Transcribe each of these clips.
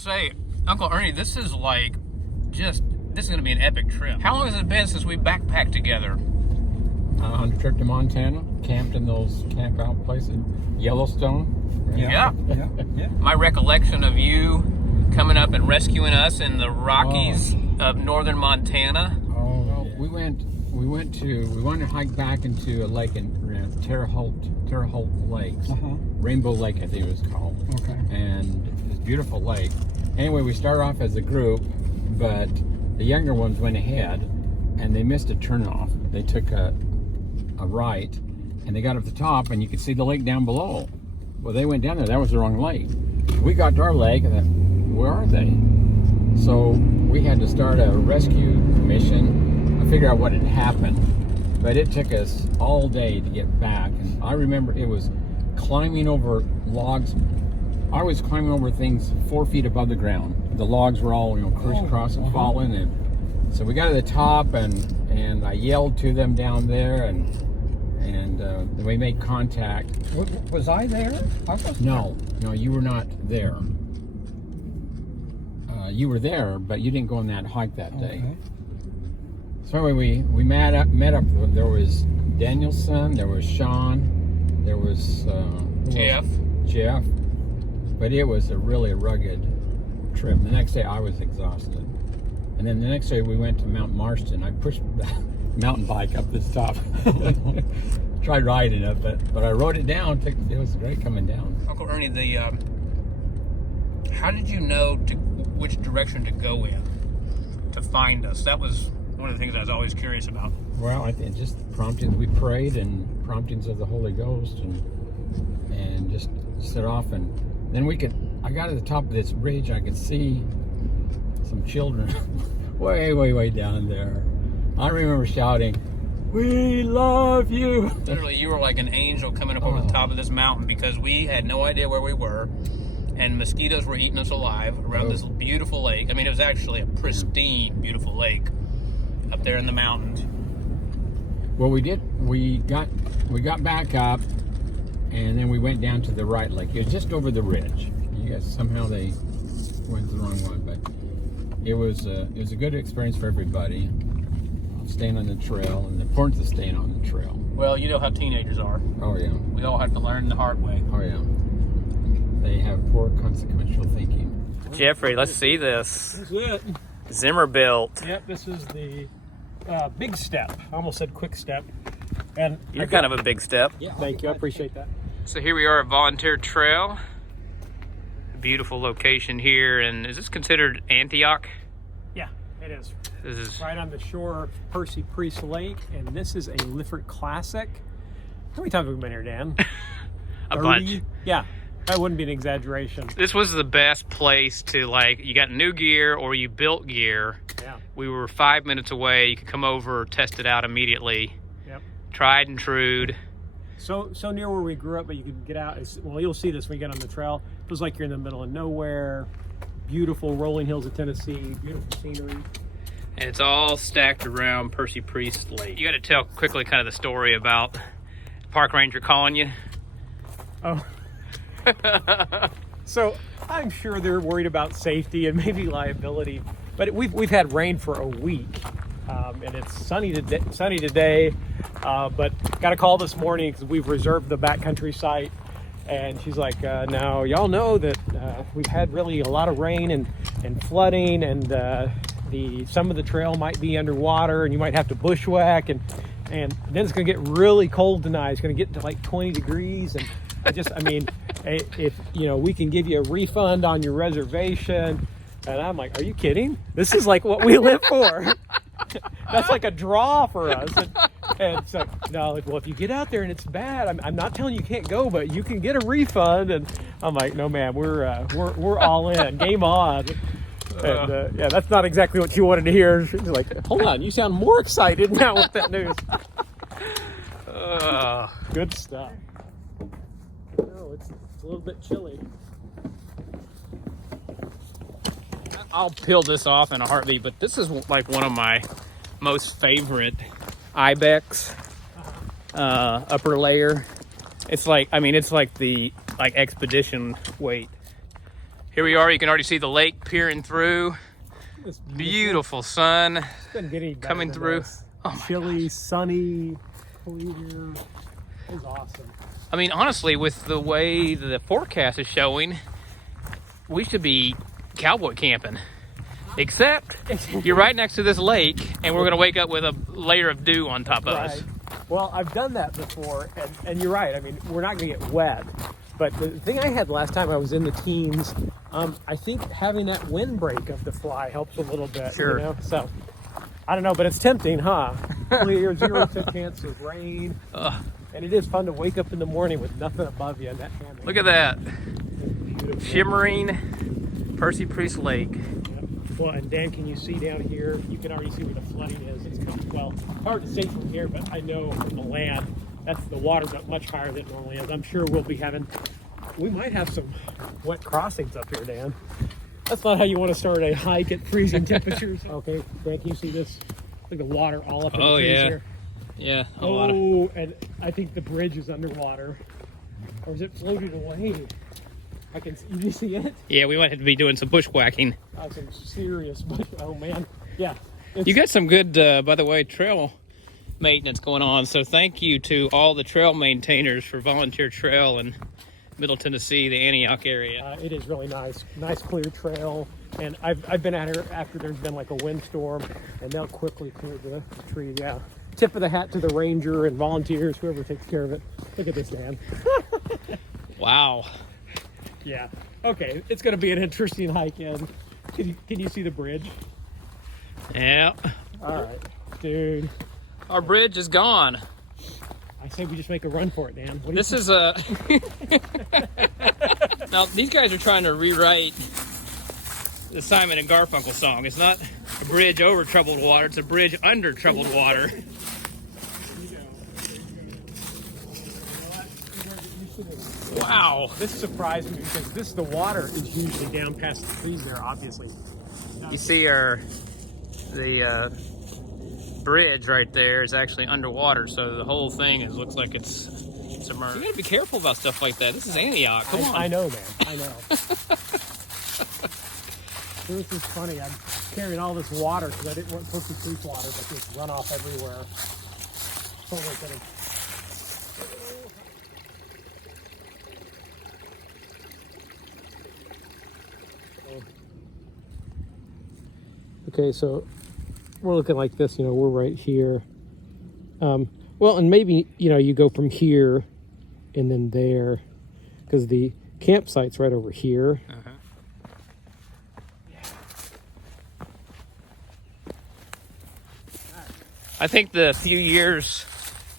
say, Uncle Ernie, this is like this is going to be an epic trip. How long has it been since we backpacked together? On a trip to Montana, camped in those camp out places, Yellowstone. Yeah. My recollection of you coming up and rescuing us in the Rockies of northern Montana. Oh, well, we wanted to hike back into a lake in Terre Haute Lakes, Rainbow Lake, I think it was called. Okay. And this beautiful lake. Anyway, we started off as a group, but the younger ones went ahead, and they missed a turnoff. They took a right, and they got up the top, and you could see the lake down below. Well, they went down there. That was the wrong lake. We got to our lake, and then, where are they? So we had to start a rescue mission. I figured out what had happened, but it took us all day to get back. And I remember it was climbing over logs. I was climbing over things 4 feet above the ground. The logs were all, crisscross and falling, and so we got to the top, and I yelled to them down there, and we made contact. Was I there? I wasn't No, you were not there. You were there, but you didn't go on that hike that day. Okay. So anyway, we met up. There was Danielson, there was Sean, there was Jeff. But it was a really rugged trip. The next day I was exhausted. And then the next day we went to Mount Marston. I pushed the mountain bike up this top. Tried riding it, but I rode it down. It was great coming down. Uncle Ernie, how did you know which direction to go in to find us? That was one of the things I was always curious about. Well, I think just promptings. We prayed and promptings of the Holy Ghost, and just set off, and then I got to the top of this ridge. I could see some children way down there. I remember shouting, "We love you!" Literally, you were like an angel coming up over the top of this mountain, because we had no idea where we were, and mosquitoes were eating us alive around this beautiful lake. I mean, it was actually a pristine, beautiful lake up there in the mountains. Well, we got back up, and then we went down to the right lake. It was just over the ridge. You guys, somehow they went the wrong one, but it was a good experience for everybody. Staying on the trail, and the importance of staying on the trail. Well, you know how teenagers are. Oh yeah. We all have to learn the hard way. Oh yeah. They have poor consequential thinking. Jeffrey, let's see this. This is it. Zimmer built. Yep, this is the big step. I almost said quick step. And You're kind of a big step. Yeah, thank you. I appreciate that. So here we are at Volunteer Trail. Beautiful location here. And is this considered Antioch? Yeah, it is. This is Right on the shore of Percy Priest Lake, and this is a Lifford Classic. How many times have we been here, Dan? a bunch. Yeah, that wouldn't be an exaggeration. This was the best place to, like, you got new gear or you built gear. Yeah. We were 5 minutes away. You could come over, test it out immediately. Yep. Tried and trued. So near where we grew up, but you could get out. Well, you'll see this when you get on the trail. It was like you're in the middle of nowhere. Beautiful rolling hills of Tennessee. Beautiful scenery. And it's all stacked around Percy Priest Lake. You got to tell quickly kind of the story about the park ranger calling you. Oh. So I'm sure they're worried about safety and maybe liability, but we've had rain for a week, and it's sunny today. But got a call this morning because we've reserved the backcountry site, and she's like, "Now y'all know that we've had really a lot of rain and flooding, and some of the trail might be underwater, and you might have to bushwhack, and then it's going to get really cold tonight. It's going to get to like 20 degrees, and I mean, if we can give you a refund on your reservation." And I'm like, "Are you kidding? This is like what we live for." That's like a draw for us. And so, no, like, well, if you get out there and it's bad, I'm not telling you can't go, but you can get a refund. And I'm like, "No, man, we're all in, game on." And yeah, that's not exactly what you wanted to hear. She's like, "Hold on, you sound more excited now with that news." Good stuff. No, it's a little bit chilly. I'll peel this off in a heartbeat, but this is like one of my most favorite ibex upper layer. It's like, I mean, it's like the expedition weight. Here we are. You can already see the lake peering through. It's Beautiful sun Couldn't get any better coming than through. this. Oh my Chilly, sunny, clear. It's awesome. I mean, honestly, with the way the forecast is showing, we should be cowboy camping. Except you're right next to this lake, and we're going to wake up with a layer of dew on top of us. Well, I've done that before, and you're right. I mean, we're not going to get wet. But the thing I had last time I was in the teens, I think having that windbreak of the fly helps a little bit. Sure. You know? So, I don't know, but it's tempting, huh? Clear, 0% chance of rain. And it is fun to wake up in the morning with nothing above you in that hammock. Look at that. Beautiful. Shimmering Percy Priest Lake. Yep. Well, and Dan, can you see down here? You can already see where the flooding is. It's well, hard to say from here, but I know from the land, that's the water's up much higher than it normally is. I'm sure we might have some wet crossings up here, Dan. That's not how you want to start a hike at freezing temperatures. Okay, Dan, can you see this? Look at the water all up in the trees here. Yeah. And I think the bridge is underwater. Or is it floated away? You see it? Yeah, we might have to be doing some bushwhacking. Some serious, oh man. Yeah. You got some good, by the way, trail maintenance going on. So thank you to all the trail maintainers for Volunteer Trail in Middle Tennessee, the Antioch area. It is really nice clear trail. And I've been at her after there's been like a windstorm, and they'll quickly clear the tree. Yeah. Tip of the hat to the ranger and volunteers, whoever takes care of it. Look at this, man. Wow. Yeah. Okay, it's going to be an interesting hike in. Can you see the bridge? Yeah. All right, dude. Our bridge is gone. I say we just make a run for it, Dan. This is a... Now, these guys are trying to rewrite the Simon and Garfunkel song. It's not a bridge over troubled water, it's a bridge under troubled water. Wow. This surprised me because the water is usually down past the trees there, obviously. You see the bridge right there is actually underwater, so the whole thing looks like it's submerged. You gotta be careful about stuff like that. This is Antioch. Come on. I know, man. I know. This is funny. I'm carrying all this water because I didn't want Percy Creek water, but just run off everywhere. Totally kidding. Okay, so we're looking like this, we're right here. Well, and maybe, you go from here and then there, because the campsite's right over here. Uh-huh. I think the few years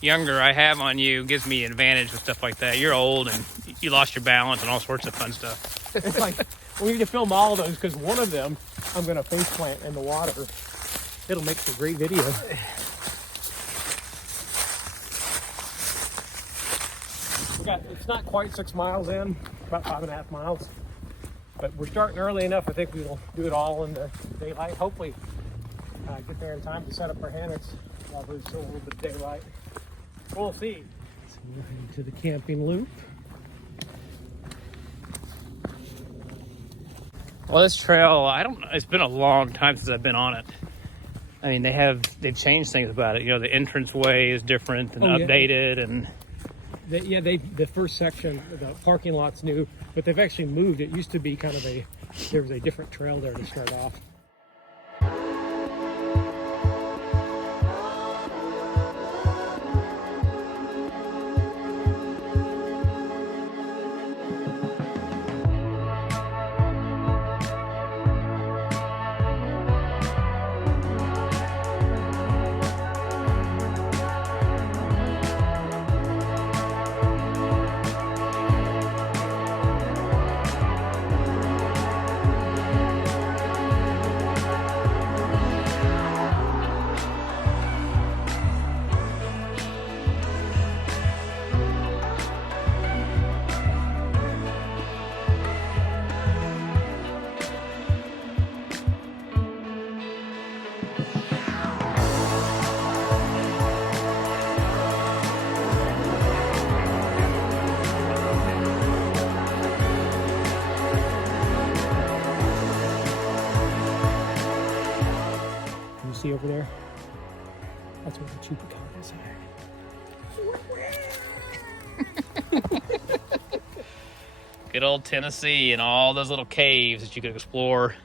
younger I have on you gives me an advantage with stuff like that. You're old and you lost your balance and all sorts of fun stuff. It's like, we need to film all of those because one of them I'm going to face plant in the water. It'll make for a great video. It's not quite 6 miles in, about 5.5 miles. But we're starting early enough. I think we'll do it all in the daylight. Hopefully get there in time to set up our hammocks while there's still a little bit of daylight. We'll see. So we're heading to the camping loop. Well, this trail, I don't know, it's been a long time since I've been on it. I mean, they've changed things about it. The entranceway is different and updated, and the first section, the parking lot's new, but they've actually moved. It used to be there was a different trail there to start off. See over there? That's where the chupacabras are. Good old Tennessee and all those little caves that you could explore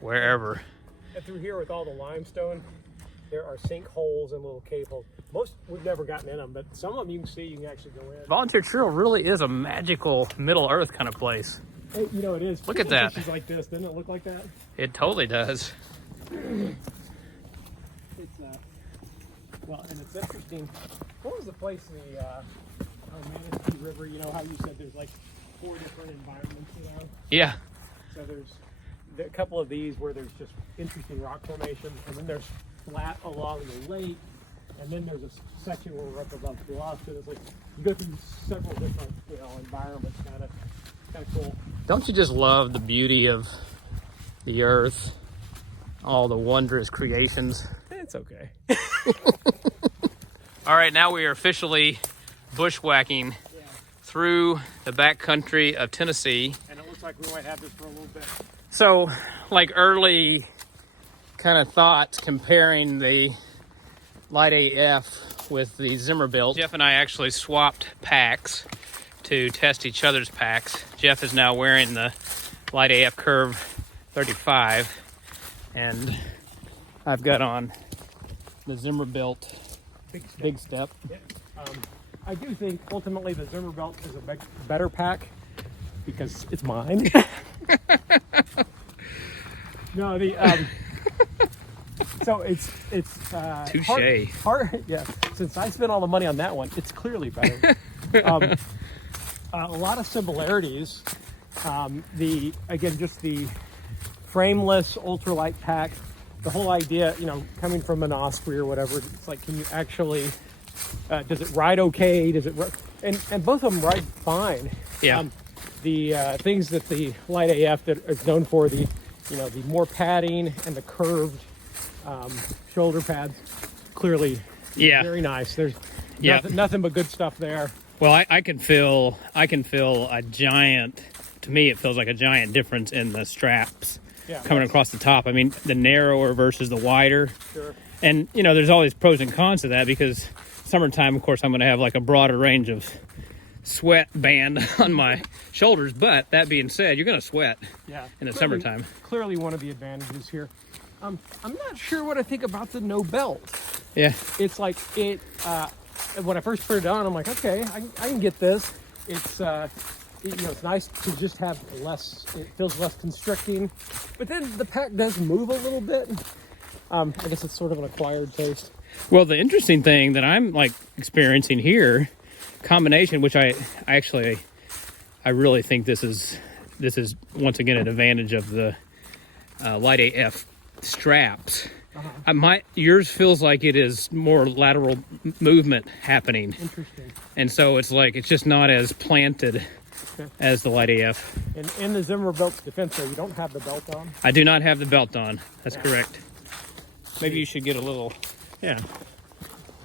wherever. And through here with all the limestone, there are sinkholes and little cave holes. Most, we've never gotten in them, but some of them you can see, you can actually go in. Volunteer Trail really is a magical Middle Earth kind of place. Hey, you know, it is. Look at that. It's like this. Doesn't it look like that? It totally does. It's, well, and it's interesting. What was the place, the Manistee River, you know how you said there's like 4 different environments, you know? Yeah. So there's a couple of these where there's just interesting rock formations, and then there's flat along the lake, and then there's a section where we're up above bluff, so it's like you go through several different, you know, environments. Kind of cool. Don't you just love the beauty of the earth, all the wondrous creations? It's okay. All right, now we are officially bushwhacking through the backcountry of Tennessee. And it looks like we might have this for a little bit. So, like early kind of thoughts comparing the Light AF with the Zimmerbilt. Jeff and I actually swapped packs to test each other's packs. Jeff is now wearing the Light AF Curve 35, and I've got on the Zimmerbilt Big Step. Yeah. I do think ultimately the Zimmerbilt is a better pack because it's mine. No, so it's Touché. hard. Yeah, since I spent all the money on that one, it's clearly better. A lot of similarities. Just the frameless ultralight pack. The whole idea, you know, coming from an Osprey or whatever, it's like, can you actually? Does it ride okay? Does it? And both of them ride fine. Yeah. The things that the Light AF that is known for, the more padding and the curved shoulder pads, clearly very nice. There's nothing but good stuff there. Well, I can feel a giant, to me it feels like a giant difference in the straps coming across the top. I mean, the narrower versus the wider. Sure. And, you know, there's always pros and cons to that because summertime, of course, I'm going to have like a broader range of sweat band on my shoulders. But that being said, you're going to sweat in the summertime. Clearly one of the advantages here. I'm not sure what I think about the no belt. Yeah. It's like when I first put it on, I'm like, okay, I can get this. It's it's nice to just have less. It feels less constricting, but then the pack does move a little bit. I guess it's sort of an acquired taste. Well, the interesting thing that I'm like experiencing here, combination, which I really think this is once again an advantage of the Light AF straps. Yours feels like it is more lateral movement happening. Interesting. And so it's just not as planted as the Light AF. And in the Zimmerbilt's defense, though, you don't have the belt on. I do not have the belt on. That's correct. Maybe you should get a little. Yeah.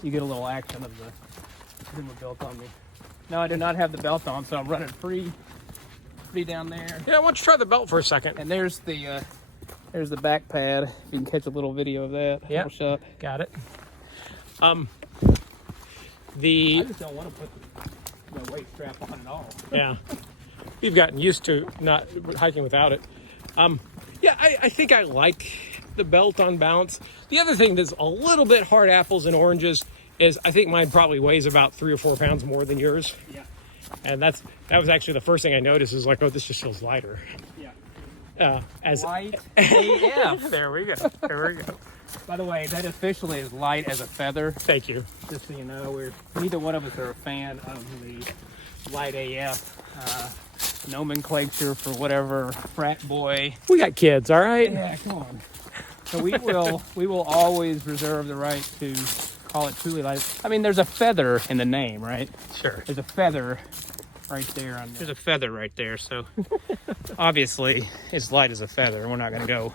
You get a little action of the Zimmerbilt on me. No, I do not have the belt on, so I'm running free down there. Yeah, why don't you try the belt for a second? And there's the back pad. If you can catch a little video of that. Yeah. Little shot. Got it. I just don't want to put the weight strap on at all. Yeah. We've gotten used to not hiking without it. I think I like the belt on balance. The other thing that's a little bit hard apples and oranges is I think mine probably weighs about 3 or 4 pounds more than yours. Yeah. And that was actually the first thing I noticed is like, oh, this just feels lighter. Yeah. As Light AF. There we go. There we go. By the way, that officially is light as a feather. Thank you. Just so you know, neither one of us are a fan of the Light AF nomenclature for whatever frat boy. We got kids, all right? Yeah, come on. So we will always reserve the right to call it truly light. I mean, there's a feather in the name, right? Sure. There's a feather right there. There's a feather right there, so obviously it's light as a feather. We're not going to go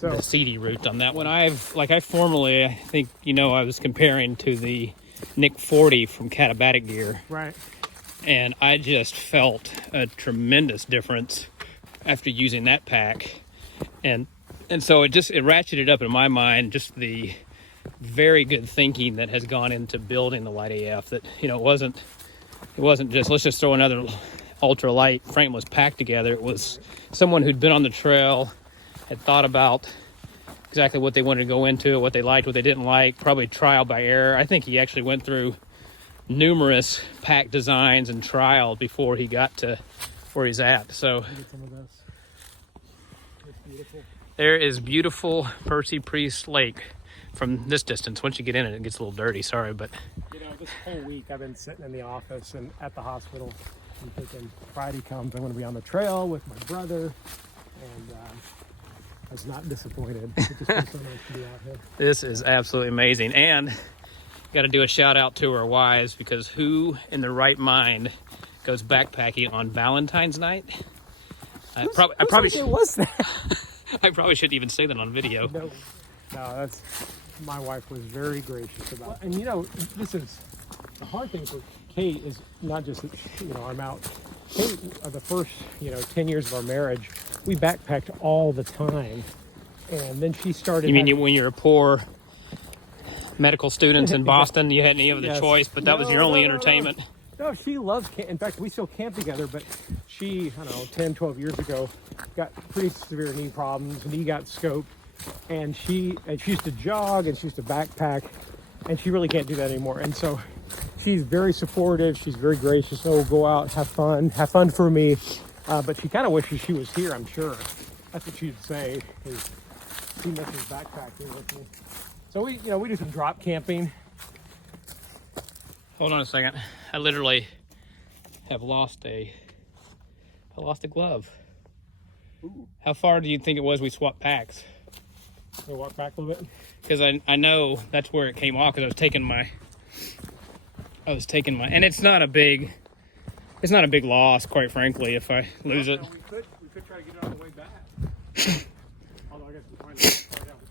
the seedy route on that one. I think, I was comparing to the Nick 40 from Catabatic Gear. Right. And I just felt a tremendous difference after using that pack. And And so it ratcheted up in my mind just the very good thinking that has gone into building the Light AF. That, you know, it wasn't just let's just throw another ultralight frameless pack together. It was someone who'd been on the trail, had thought about exactly what they wanted to go into, what they liked, what they didn't like, probably trial by error. I think he actually went through numerous pack designs and trial before he got to where he's at. So Get some of this. It's beautiful. there is beautiful Percy Priest Lake from this distance. Once you get in it, it gets a little dirty, sorry, but You know, this whole week I've been sitting in the office and at the hospital and thinking Friday comes, I'm going to be on the trail with my brother, and I was not disappointed. It just feels so nice to be out here. this is absolutely amazing. And got to do a shout out to our wives, because who in the right mind goes backpacking on Valentine's night? I probably shouldn't even say that on video. No, that's my wife was very gracious about it. And you know, this is the hard thing for Kate is not just that, you know, I'm out. Kate, the first, 10 years of our marriage, we backpacked all the time. And then she started. You mean when you're a poor medical student in Boston, you had any other Yes. choice, but that was your only No. entertainment? No, she loves camp. In fact, we still camp together, but she, I don't know, 10, 12 years ago, got pretty severe knee problems. Knee got scoped, and she used to jog and she used to backpack, and she really can't do that anymore. And so she's very supportive. She's very gracious. Oh, go out, have fun for me. But she kind of wishes she was here, I'm sure. That's what she'd say, is she misses backpacking with me. So we do some drop camping. Hold on a second. I literally have lost a glove. Ooh. How far do you think it was we swapped packs? We'll walk back a little bit. Because I know that's where it came off, because I was taking my, and it's not a big loss, quite frankly, if I lose it. We could try to get it on the way back. Although I guess we'll find out the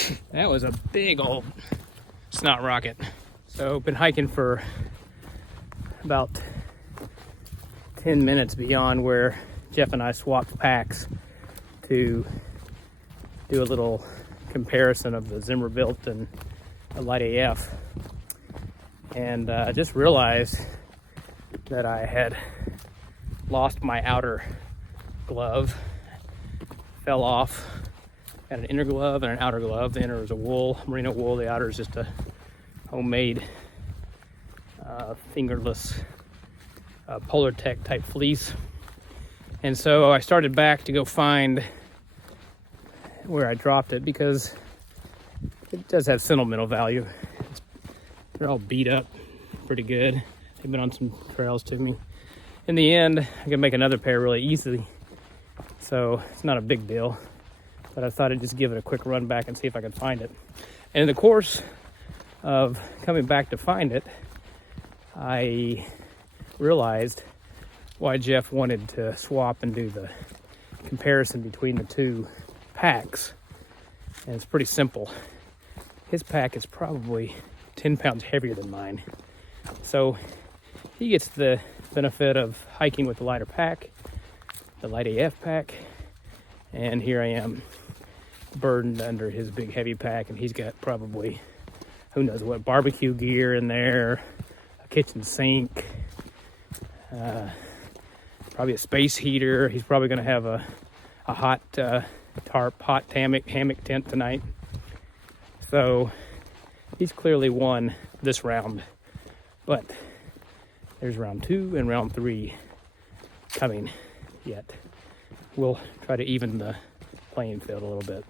trail. That was a big old snot rocket. So been hiking for about 10 minutes beyond where Jeff and I swapped packs to do a little comparison of the Zimmer-Built and the Light AF. And I just realized that I had lost my outer glove. Fell off. Got an inner glove and an outer glove. The inner is a wool, merino wool. The outer is just a homemade fingerless Polartec type fleece. And so I started back to go find where I dropped it, because it does have sentimental value. They're all beat up pretty good. They've been on some trails to me. In the end, I can make another pair really easily, so it's not a big deal. But I thought I'd just give it a quick run back and see if I could find it. And in the course of coming back to find it, I realized why Jeff wanted to swap and do the comparison between the two packs. And it's pretty simple. His pack is probably 10 pounds heavier than mine. So he gets the benefit of hiking with the lighter pack, the Light AF pack, and here I am burdened under his big heavy pack, and he's got probably, who knows what, barbecue gear in there, a kitchen sink, probably a space heater. He's probably going to have a hot hot hammock tent tonight. So he's clearly won this round, but there's round 2 and round 3 coming yet. We'll try to even the playing field a little bit.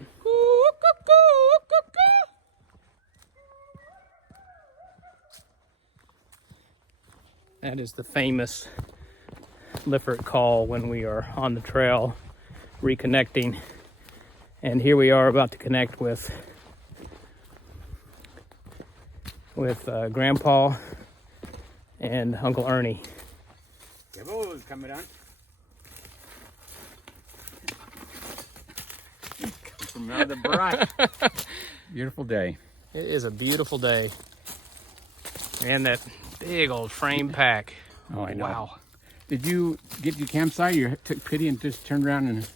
That is the famous Lifford call when we are on the trail reconnecting. And here we are about to connect with Grandpa and Uncle Ernie. Cabo's coming on. From out of the brush. Beautiful day. It is a beautiful day. And that big old frame pack. Oh, I know. Wow. Did you get your campsite? You took pity and just turned around and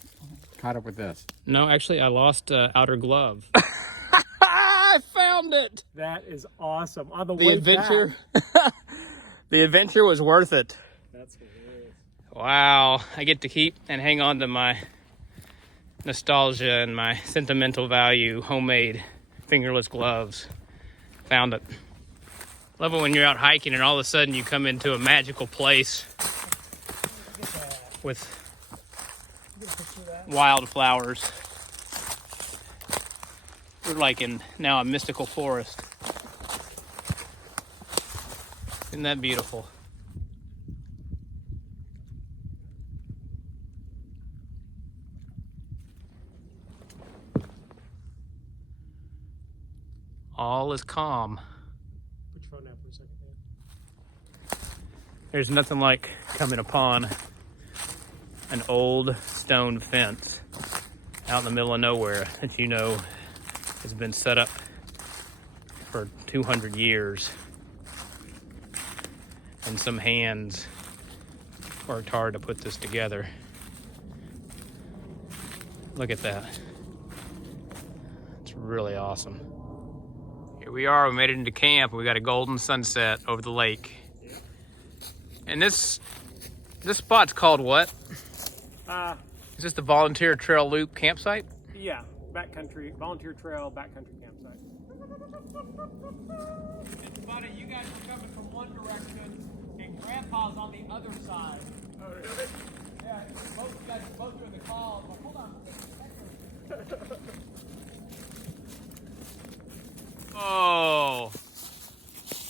caught up with this. No, actually, I lost outer glove. I found it. That is awesome. On the The way adventure. back. The adventure was worth it. That's hilarious. Wow, I get to keep and hang on to my nostalgia and my sentimental value, homemade fingerless gloves. Found it. Love it when you're out hiking and all of a sudden you come into a magical place with wildflowers. We're like in now a mystical forest. Isn't that beautiful? All is calm. Put your phone down for a second, man. There's nothing like coming upon an old stone fence out in the middle of nowhere that you know has been set up for 200 years. And some hands worked hard to put this together. Look at that. It's really awesome. Here we are, we made it into camp. We got a golden sunset over the lake. And this spot's called what? Is this the Volunteer Trail Loop campsite? Yeah, backcountry, volunteer trail, backcountry campsite. It's funny, you guys are coming from one direction and Grandpa's on the other side. Oh, really? Yeah, both you guys are both doing the call. But hold on. Oh,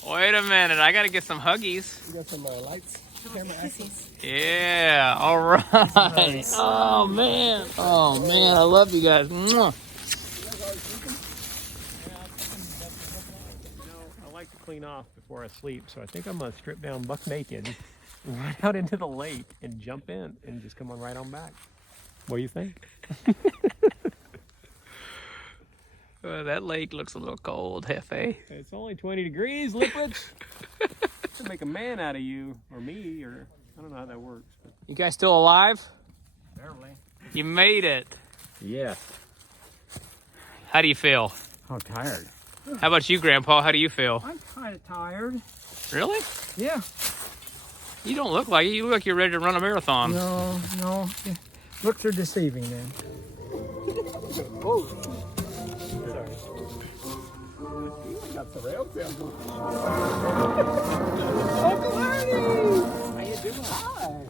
wait a minute. I got to get some huggies. You got some lights, camera access? Yeah, all right. Oh, man. Oh, man, I love you guys. Mwah. I like to clean off before I sleep, so I think I'm going to strip down buck naked, right out into the lake, and jump in and just come on right on back. What do you think? That lake looks a little cold, Hefe. It's only 20 degrees, liquids. To make a man out of you, or me, or I don't know how that works. But You guys still alive? barely. You made it. Yes. How do you feel? How tired. How about you, Grandpa? How do you feel? I'm kind of tired. Really? Yeah. You don't look like it. You look like you're ready to run a marathon. No. Looks are deceiving then. Oh. Sorry. Got the rail sample. Uncle Ernie! How you doing? Hi.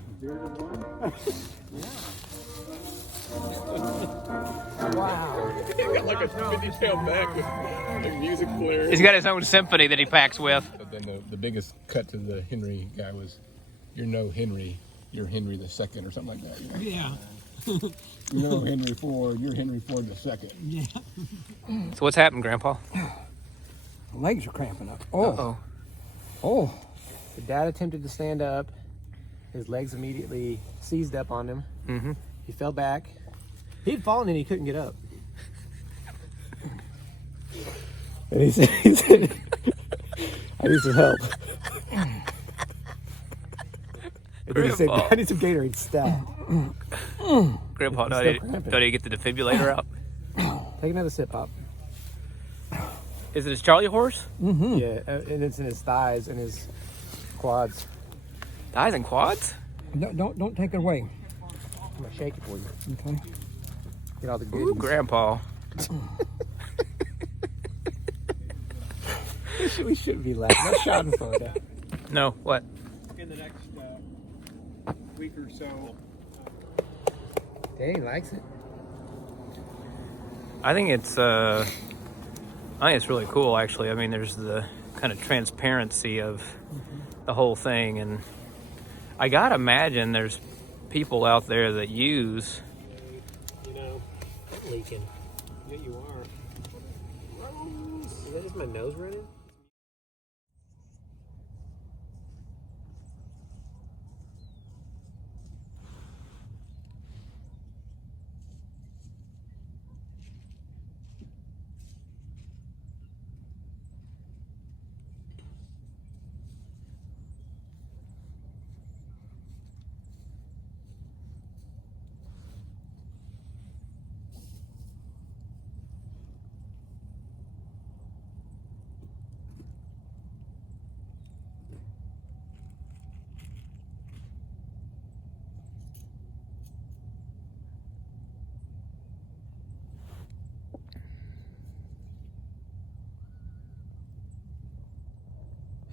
Wow. Got like a 50-pound back with like music blaring. He's got his own symphony that he packs with. But then the biggest cut to the Henry guy was, "You're no Henry, you're Henry the Second," or something like that. You know? Yeah. You're no Henry Ford, you're Henry Ford the Second. Yeah. So what's happened, Grandpa? Legs are cramping up. Uh-oh. Oh. The dad attempted to stand up. His legs immediately seized up on him. Mm-hmm. He fell back. He'd fallen and he couldn't get up. And he said, I need some help. And then he said, Grandpa. I need some Gatorade stat. Grandpa, It's still cramping. do you get the defibrillator out? Take another sip, Pop. Is it his Charlie horse? Mm-hmm. Yeah, and it's in his thighs and his quads. Thighs and quads? Don't take it away. I'm gonna shake it for you. Okay. Get all the Ooh, goodies. Grandpa. We shouldn't be laughing. That's schadenfreude. No, what? In the next week or so. Danny likes it. I think it's really cool, actually. I mean, there's the kind of transparency of the whole thing, and I gotta imagine there's people out there that use. You know, I'm leaking. Yeah, you are. Is that just my nose running?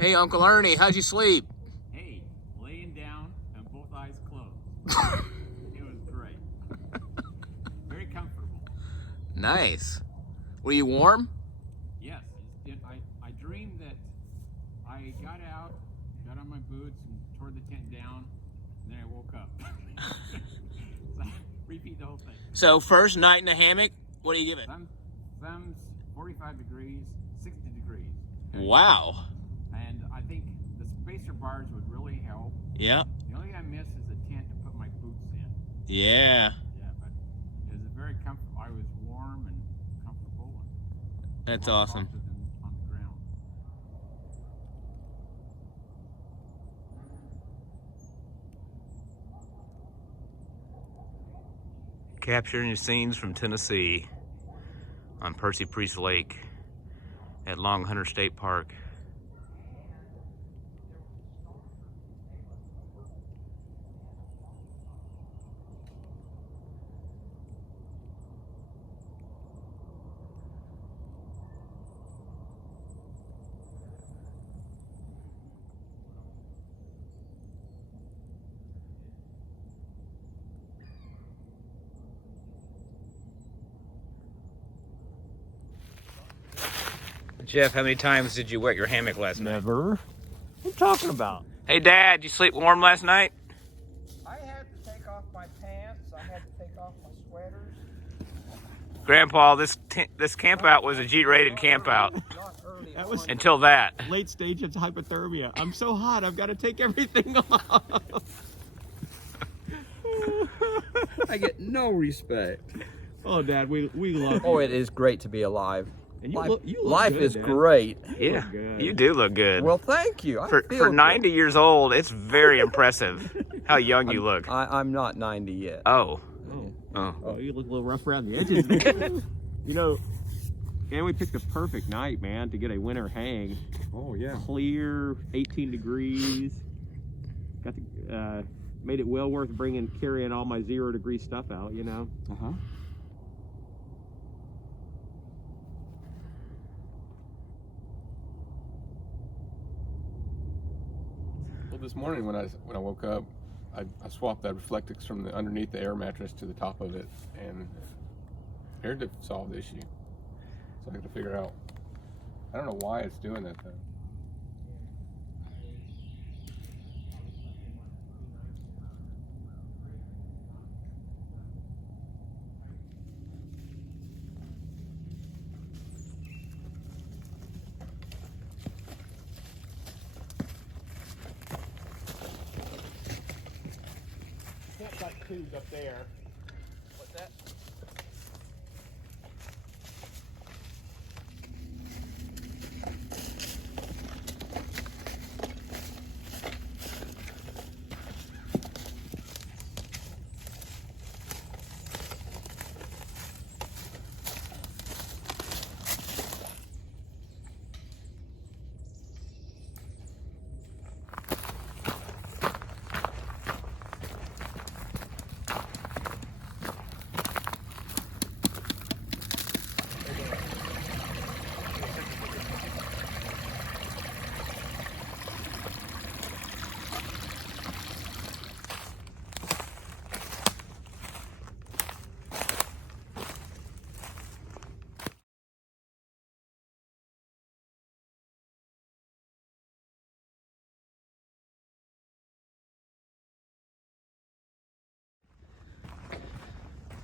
Hey, Uncle Ernie, how'd you sleep? Hey, laying down and both eyes closed. It was great. Very comfortable. Nice. Were you warm? Yes, I dreamed that I got out, got on my boots, and tore the tent down, and then I woke up. So, repeat the whole thing. So first night in the hammock, what do you give it? Thumbs 45 degrees, 60 degrees. Okay? Wow. And I think the spacer bars would really help. Yeah. The only thing I miss is a tent to put my boots in. Yeah. Yeah, but it was a very comfortable. I was warm and comfortable. And That's a lot awesome. softer than on the ground. Capturing your scenes from Tennessee on Percy Priest Lake at Long Hunter State Park. Jeff, how many times did you wet your hammock last night? Never. What are you talking about? Hey, Dad, you sleep warm last night? I had to take off my pants. I had to take off my sweaters. Grandpa, this camp out was a G-rated camp out Not early. That was until that. late stage of hypothermia. I'm so hot, I've got to take everything off. I get no respect. Oh, Dad, we love you. Oh, it is great to be alive. And Life, look life good, is Dad. great. Yeah, good. you do look good. Well, thank you. I For feel 90 good. years old, it's very impressive how young you look. I'm not 90 yet. Oh. Oh. Oh. Oh, you look a little rough around the edges. You know, and we picked the perfect night, man, to get a winter hang. Oh yeah. Clear, 18 degrees. Got the, made it well worth carrying all my 0-degree stuff out, you know. Uh-huh. Well, this morning when I woke up, I swapped that Reflectix from the underneath the air mattress to the top of it, and appeared to solve the issue. So I have to figure out. I don't know why it's doing that though. Campsite 2's up there. What's that?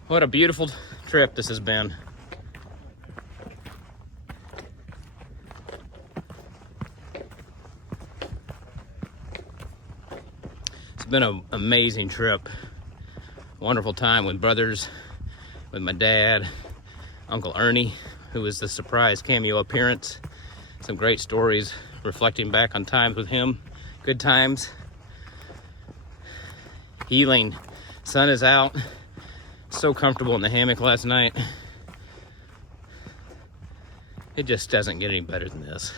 What a beautiful trip this has been. It's been an amazing trip. Wonderful time with brothers, with my dad, Uncle Ernie, who was the surprise cameo appearance. Some great stories reflecting back on times with him. Good times. Healing. Sun is out. So comfortable in the hammock last night. It just doesn't get any better than this.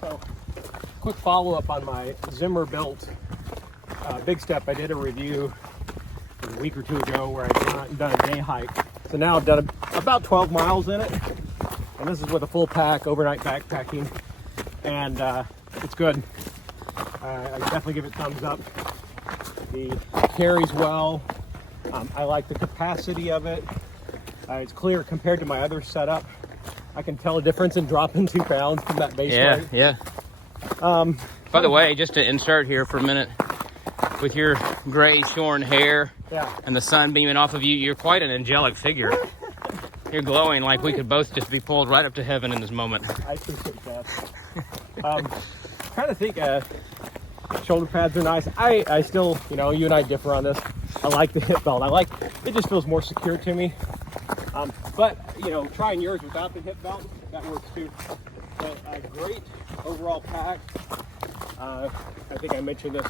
So, quick follow-up on my Zimmer built Big Step. I did a review. a week or two ago where I've done a day hike. So now I've done about 12 miles in it. And this is with a full pack, overnight backpacking. And it's good. I definitely give it thumbs up. The carries well. I like the capacity of it. It's clear compared to my other setup. I can tell a difference in dropping 2 pounds from that base weight. Yeah. By the way, just to insert here for a minute, with your gray shorn hair and the sun beaming off of you, you're quite an angelic figure. You're glowing like we could both just be pulled right up to heaven in this moment. I appreciate that. Trying to think, shoulder pads are nice. I still, you and I differ on this. I like the hip belt. It just feels more secure to me. But, trying yours without the hip belt, that works too. But a great overall pack. I think I mentioned this,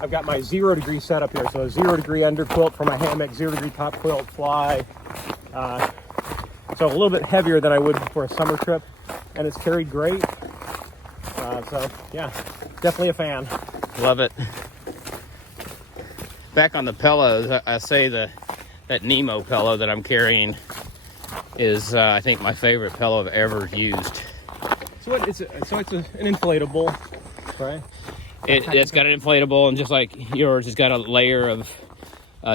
I've got my 0 degree setup here. So a 0 degree under quilt for my hammock, 0 degree top quilt, fly. So a little bit heavier than I would for a summer trip, and it's carried great. So yeah, definitely a fan. Love it. Back on the pillows, I say that Nemo pillow that I'm carrying is I think my favorite pillow I've ever used. So it's an inflatable, right? It's got an inflatable, and just like yours, it's got a layer of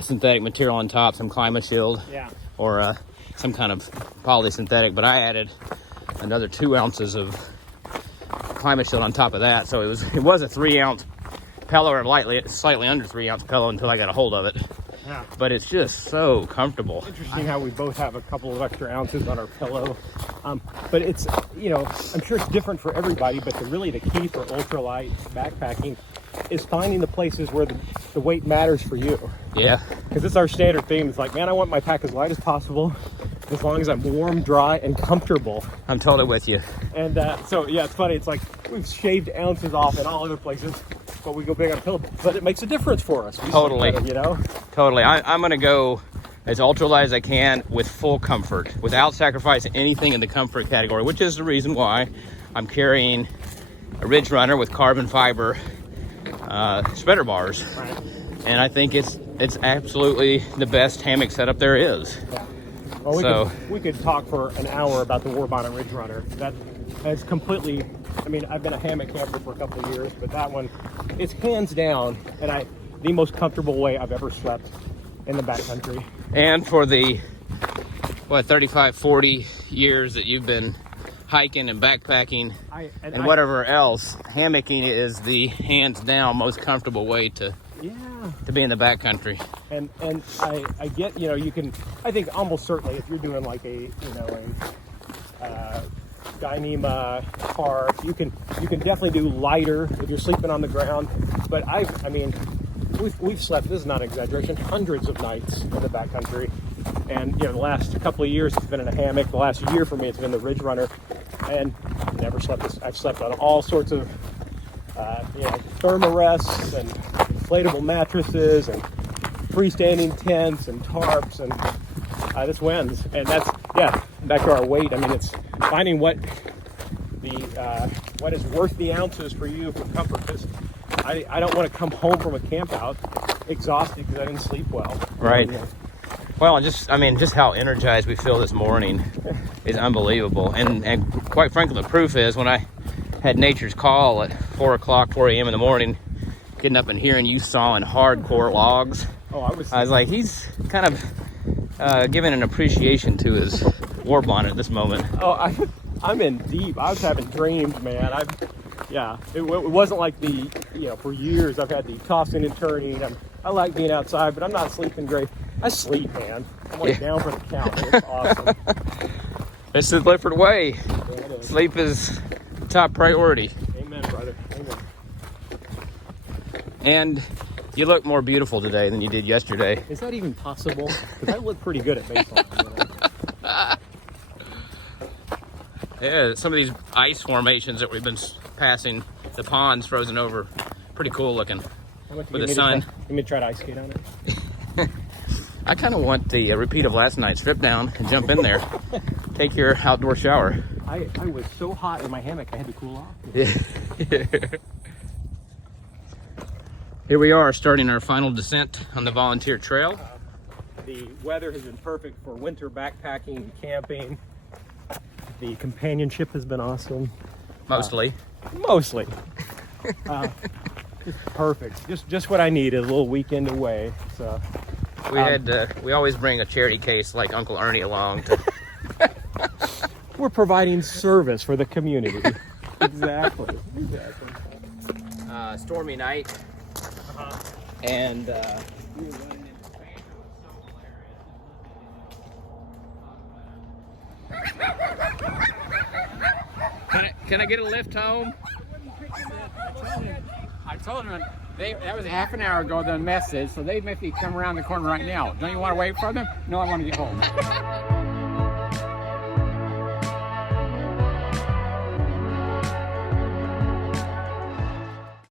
synthetic material on top, some climate shield, or some kind of polysynthetic. But I added another 2 ounces of climate shield on top of that, so it was a 3 ounce pillow, or slightly under 3 ounce pillow until I got a hold of it. Yeah. But it's just so comfortable. Interesting how we both have a couple of extra ounces on our pillow. But it's, I'm sure it's different for everybody, but the key for ultralight backpacking is finding the places where the weight matters for you. Yeah. Because it's our standard theme. It's like, man, I want my pack as light as possible, as long as I'm warm, dry, and comfortable. I'm totally with you. And so, yeah, it's funny. It's like we've shaved ounces off in all other places, but we go big on pillow. But it makes a difference for us. Totally. Better, Totally. I'm going to go as ultralight as I can with full comfort, without sacrificing anything in the comfort category, which is the reason why I'm carrying a Ridge Runner with carbon fiber spreader bars. Right. And I think it's absolutely the best hammock setup there is. Yeah. Well, we could talk for an hour about the Warbonnet Ridge Runner. That has completely, I've been a hammock camper for a couple of years, but that one, it's hands down, and the most comfortable way I've ever slept in the backcountry. And for the 35, 40 years that you've been hiking and backpacking and whatever else, hammocking is the hands down most comfortable way to be in the backcountry. And I get, you can, I think almost certainly if you're doing like a Dyneema tarp, you can definitely do lighter if you're sleeping on the ground. But we've slept, this is not an exaggeration, hundreds of nights in the backcountry. And the last couple of years it's been in a hammock. The last year for me it's been the Ridge Runner, and never slept this. I've slept on all sorts of thermarests and inflatable mattresses and freestanding tents and tarps, and this wins. And that's back to our weight. It's finding what is worth the ounces for you for comfort. Because I don't want to come home from a camp out exhausted because I didn't sleep well. Right. Well, just how energized we feel this morning is unbelievable. And quite frankly, the proof is when I had nature's call at 4 a.m. in the morning, getting up and hearing you sawing hardcore logs. Oh, I was like, he's kind of giving an appreciation to his Warbonnet at this moment. Oh, I'm in deep. I was having dreams, man. It wasn't like for years I've had the tossing and turning. I like being outside, but I'm not sleeping great. I sleep, man. I'm down for the count. It's awesome. It's the different way. Yeah, it is. Sleep is top priority. Amen, brother. Amen. And you look more beautiful today than you did yesterday. Is that even possible? Because I look pretty good at baseline. Yeah, some of these ice formations that we've been passing, the ponds frozen over, pretty cool looking with the sun. Let me try to ice skate on it. I kind of want the repeat of last night. Strip down and jump in there. Take your outdoor shower. I was so hot in my hammock, I had to cool off. Yeah. Here we are starting our final descent on the volunteer trail. The weather has been perfect for winter backpacking and camping. The companionship has been awesome. Mostly. Mostly. Just perfect. Just what I needed, a little weekend away. So We always bring a charity case like Uncle Ernie along to we're providing service for the community. Exactly. stormy night. And can I get a lift home? I told them that was a half an hour ago, the message, so they may be come around the corner right now. Don't you want to wait for them? No, I want to get home.